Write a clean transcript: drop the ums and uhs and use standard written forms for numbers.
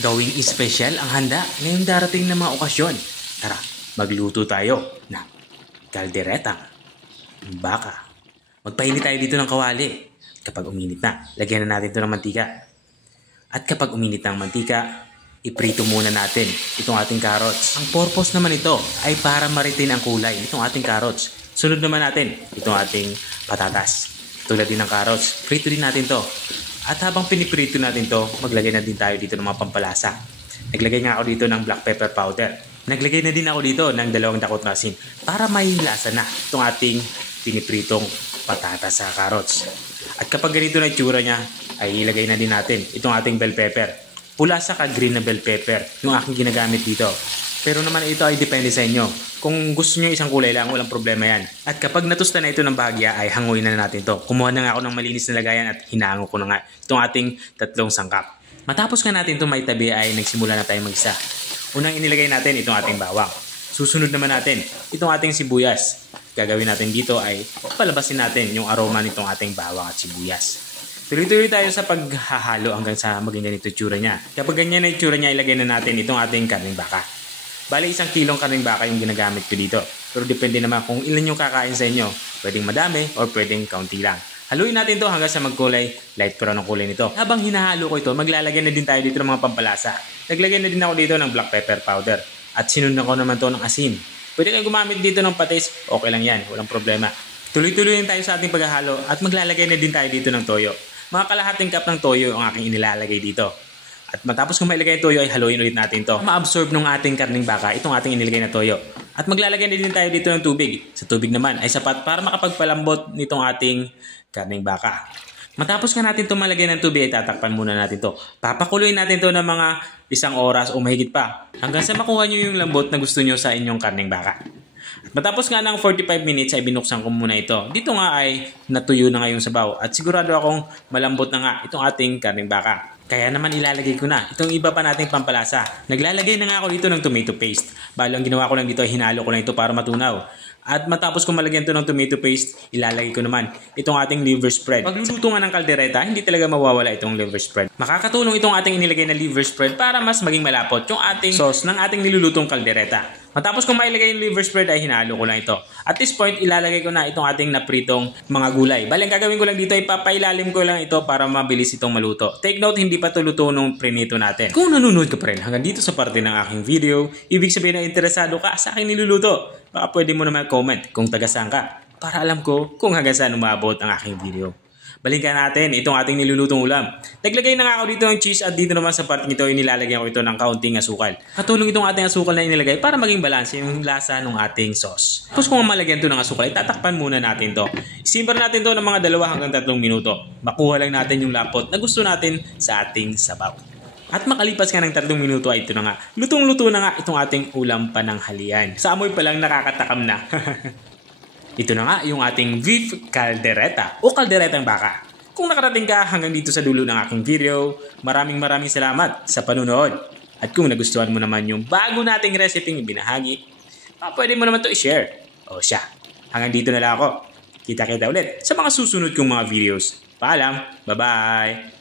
Gawing espesyal ang handa ngayong darating na mga okasyon. Tara, magluto tayo ng kalderetang baka. Magpainit tayo dito ng kawali. Kapag uminit na, lagyan na natin ito ng mantika. At kapag uminit ng mantika, iprito muna natin itong ating carrots. Ang purpose naman ito ay para maritin ang kulay nitong ating carrots. Sunod naman natin itong ating patatas. Tulad din ng carrots, prito din natin to. At habang piniprito natin to, maglagay na din tayo dito ng mga pampalasa. Naglagay nga ako dito ng black pepper powder. Naglagay na din ako dito ng 2 dakot na asin para may lasa na itong ating pinipritong patatas sa carrots. At kapag ganito na itsura niya, ay ilagay na din natin itong ating bell pepper. Pula sa green na bell pepper yung aking ginagamit dito. Pero naman ito ay depende sa inyo. Kung gusto nyo isang kulay lang, walang problema yan. At kapag natusta na ito ng bahagya, ay hanguin na natin to. Kumuha na nga ako ng malinis na lagayan at hinango ko na nga itong ating 3 sangkap. Matapos nga natin itong maitabi ay nagsimula na tayong mag-isa. Unang inilagay natin itong ating bawang. Susunod naman natin itong ating sibuyas. Gagawin natin dito ay palabasin natin yung aroma nitong ating bawang at sibuyas. Tuloy-tuloy tayo sa paghahalo hanggang sa maging ganito itsura niya. Kapag ganyan na itsura niya, ilagay na natin itong ating karneng baka. Bali 1 kilong karneng baka yung ginagamit ko dito. Pero depende naman kung ilan yung kakain sa inyo. Pwedeng madami or pwedeng kaunti lang. Haluin natin to hanggang sa magkulay light brown ang kulay nito. Habang hinahalo ko ito, maglalagay na din tayo dito ng mga pampalasa. Naglagay na din ako dito ng black pepper powder. At sinundan ko naman to ng asin. Pwede kayong gumamit dito ng patis, okay lang yan, walang problema. Tuloy-tuloy tayo sa ating paghahalo at maglalagay na din tayo dito ng toyo. Mga kalahating cup ng toyo ang aking inilalagay dito. At matapos kung mailagay yung toyo ay haluin ulit natin to. Ma-absorb ng ating karneng baka itong ating inilagay na toyo. At maglalagay na din tayo dito ng tubig. Sa tubig naman ay sapat para makapagpalambot nitong ating karneng baka. Matapos nga natin ito malagay ng tubig ay tatakpan muna natin to. Papakuluin natin to ng mga 1 oras o mahigit pa. Hanggang sa makuha nyo yung lambot na gusto nyo sa inyong karneng baka. At matapos nga ng 45 minutes ay binuksan ko muna ito. Dito nga ay natuyo na nga yung sabaw. At sigurado akong malambot na nga itong ating karneng baka. Kaya naman ilalagay ko na itong iba pa nating pampalasa. Naglalagay na nga ako dito ng tomato paste. Bali ang ginawa ko lang dito ay hinalo ko lang ito para matunaw. At matapos kong malagyan ito ng tomato paste, ilalagay ko naman itong ating liver spread. Pagluluto nga ng kaldereta, hindi talaga mawawala itong liver spread. Makakatulong itong ating inilagay na liver spread para mas maging malapot yung ating sauce ng ating nilulutong kaldereta. Matapos kong mailagay yung liver spread ay hinalo ko lang ito. At this point, ilalagay ko na itong ating napritong mga gulay. Bali, ang gagawin ko lang dito ay papailalim ko lang ito para mabilis itong maluto. Take note, hindi pa ito luto nung prinito natin. Kung nanonood ka pa rin hanggang dito sa parte ng aking video, ibig sabihin na interesado ka sa aking niluluto. Baka pwede mo naman comment kung taga saan ka para alam ko kung hanggang saan umabot ang aking video. Balikan natin itong ating nilulutong ulam. Naglagay na nga ako dito ng cheese at dito naman sa part nito inilalagyan ko ito ng kaunting asukal. Katulong itong ating asukal na inilagay para maging balanse yung lasa ng ating sauce. Tapos kung malagyan ito ng asukal, tatakpan muna natin to. Isimmer natin to ng mga 2 hanggang 3 minuto. Makuha lang natin yung lapot na gusto natin sa ating sabaw. At makalipas nga ng 3 minuto ay ito na nga. Lutong-luto na nga itong ating ulam pananghalian. Sa amoy pa lang nakakatakam na. Ito na nga yung ating beef caldereta o kalderetang baka. Kung nakarating ka hanggang dito sa dulo ng aking video, maraming salamat sa panunood. At kung nagustuhan mo naman yung bago nating recipe binahagi, pwede mo naman to i-share. O siya, hanggang dito na lang ako. Kita-kita ulit sa mga susunod kong mga videos. Paalam, bye-bye!